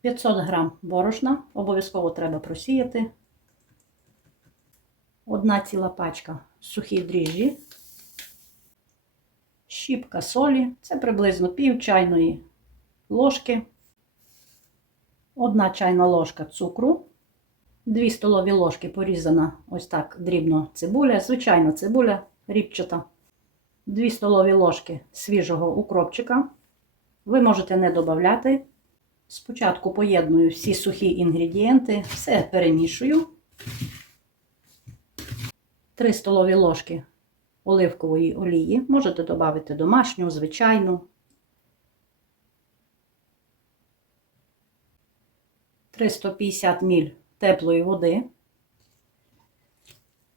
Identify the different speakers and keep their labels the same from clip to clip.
Speaker 1: 500 грам борошна, обов'язково треба просіяти. Одна ціла пачка сухі дріжджі, щіпка солі, це приблизно пів чайної ложки, одна чайна ложка цукру, 2 столові ложки порізана ось так дрібно цибуля, звичайна цибуля рібчата, 2 столові ложки свіжого укропчика. Ви можете не додати. Спочатку поєдную всі сухі інгредієнти, все перемішую. 3 столові ложки оливкової олії. Можете додати домашню, звичайну. 350 мл теплої води.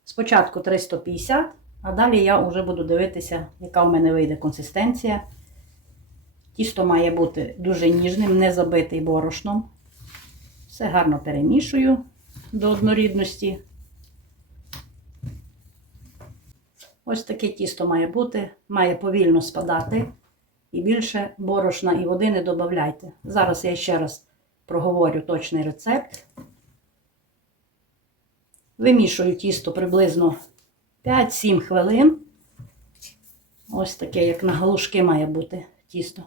Speaker 1: Спочатку 350, а далі я вже буду дивитися, яка у мене вийде консистенція. Тісто має бути дуже ніжним, не забитий борошном. Все гарно перемішую до однорідності. Ось таке тісто має бути, має повільно спадати. І більше борошна і води не додавайте. Зараз я ще раз проговорю точний рецепт. Вимішую тісто приблизно 5-7 хвилин. Ось таке, як на галушки має бути тісто.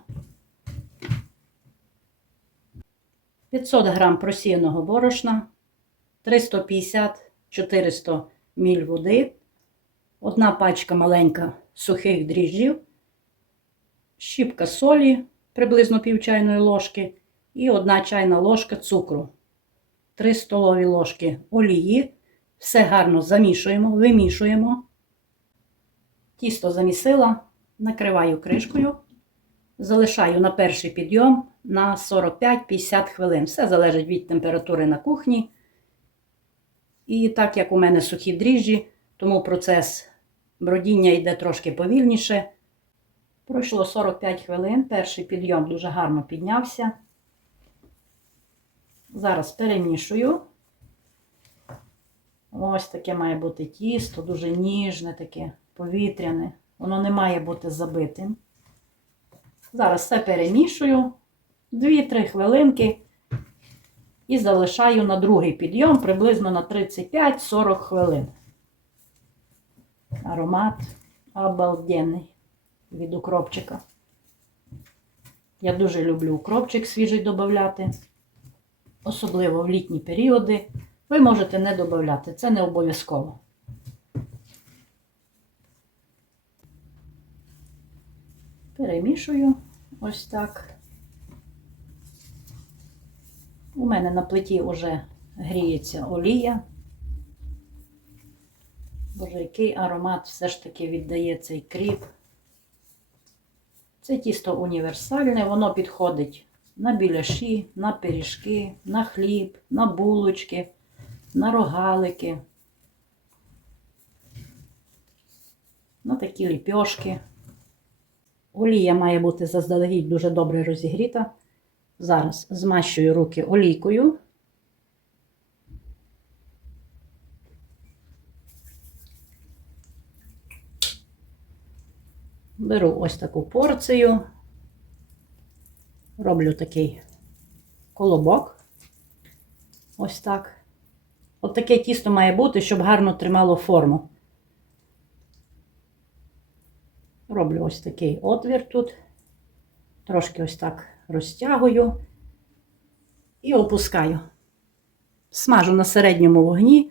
Speaker 1: 500 грам просіяного борошна, 350-400 мл води, одна пачка маленька сухих дріжджів, щіпка солі приблизно пів чайної ложки і одна чайна ложка цукру, 3 столові ложки олії. Все гарно замішуємо, вимішуємо. Тісто замісила, накриваю кришкою. Залишаю на перший підйом на 45-50 хвилин. Все залежить від температури на кухні. І так як у мене сухі дріжджі, тому процес бродіння йде трошки повільніше. Пройшло 45 хвилин, перший підйом дуже гарно піднявся. Зараз перемішую. Ось таке має бути тісто, дуже ніжне, таке повітряне. Воно не має бути забитим. Зараз все перемішую 2-3 хвилинки і залишаю на другий підйом приблизно на 35-40 хвилин. Аромат обалденний від укропчика. Я дуже люблю укропчик свіжий додати, особливо в літні періоди. Ви можете не додати, це не обов'язково. Перемішую ось так. У мене на плиті вже гріється олія. Боже, який аромат все ж таки віддає цей кріп. Це тісто універсальне, воно підходить на біляші, на пиріжки, на хліб, на булочки, на рогалики, на такі ліпьошки. Олія має бути заздалегідь дуже добре розігріта. Зараз змащую руки олійкою. Беру ось таку порцію, роблю такий колобок. Ось так. От таке тісто має бути, щоб гарно тримало форму. Роблю ось такий отвір тут, трошки ось так розтягую і опускаю. Смажу на середньому вогні.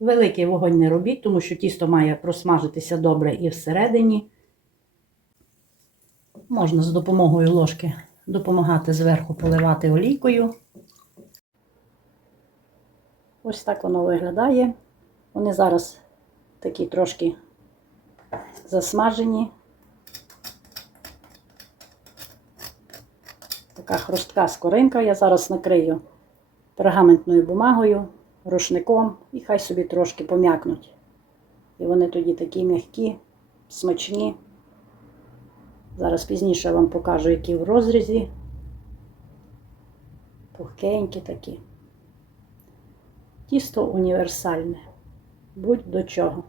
Speaker 1: Великий вогонь не робіть, тому що тісто має просмажитися добре і всередині. Можна з допомогою ложки допомагати зверху поливати олійкою. Ось так воно виглядає. Вони зараз такі трошки засмажені. Така хрустка скоринка. Я зараз накрию пергаментною бумагою, рушником і хай собі трошки пом'якнуть. І вони тоді такі м'які, смачні. Зараз пізніше вам покажу, які в розрізі. Пухкенькі такі. Тісто універсальне. Будь до чого.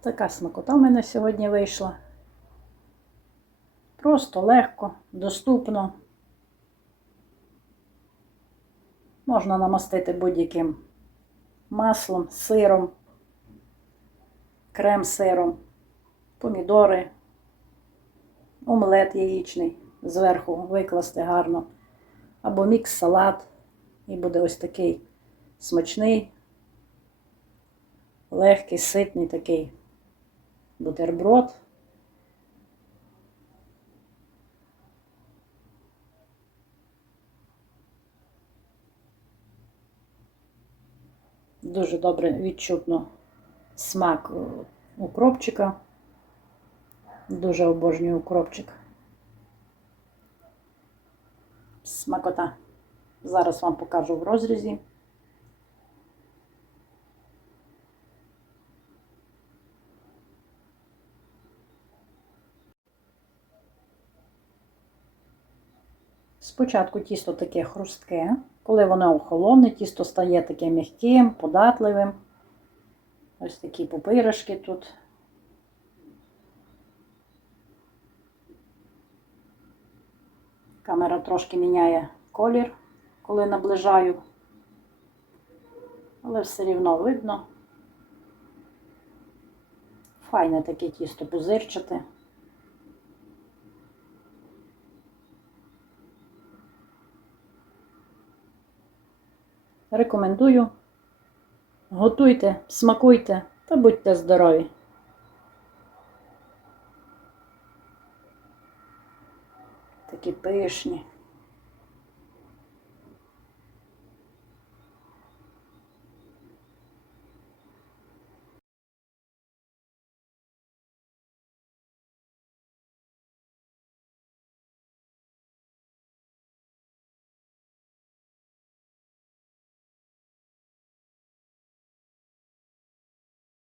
Speaker 1: Така смакота в мене сьогодні вийшла. Просто легко, доступно. Можна намастити будь-яким маслом, сиром, крем-сиром, помідори, омлет яєчний зверху викласти гарно. Або мікс-салат. І буде ось такий смачний, легкий, ситний такий бутерброд. Дуже добре відчутно смак е, укропчика. Дуже обожнюю укропчик. Смакота. Зараз вам покажу в розрізі. Спочатку тісто таке хрустке, коли воно охолоне, тісто стає таке м'яким, податливим. Ось такі пупиришки тут. Камера трошки міняє колір, коли наближаю, але все рівно видно. Файне таке тісто пузирчате. Рекомендую. Готуйте, смакуйте та будьте здорові. Такі пишні.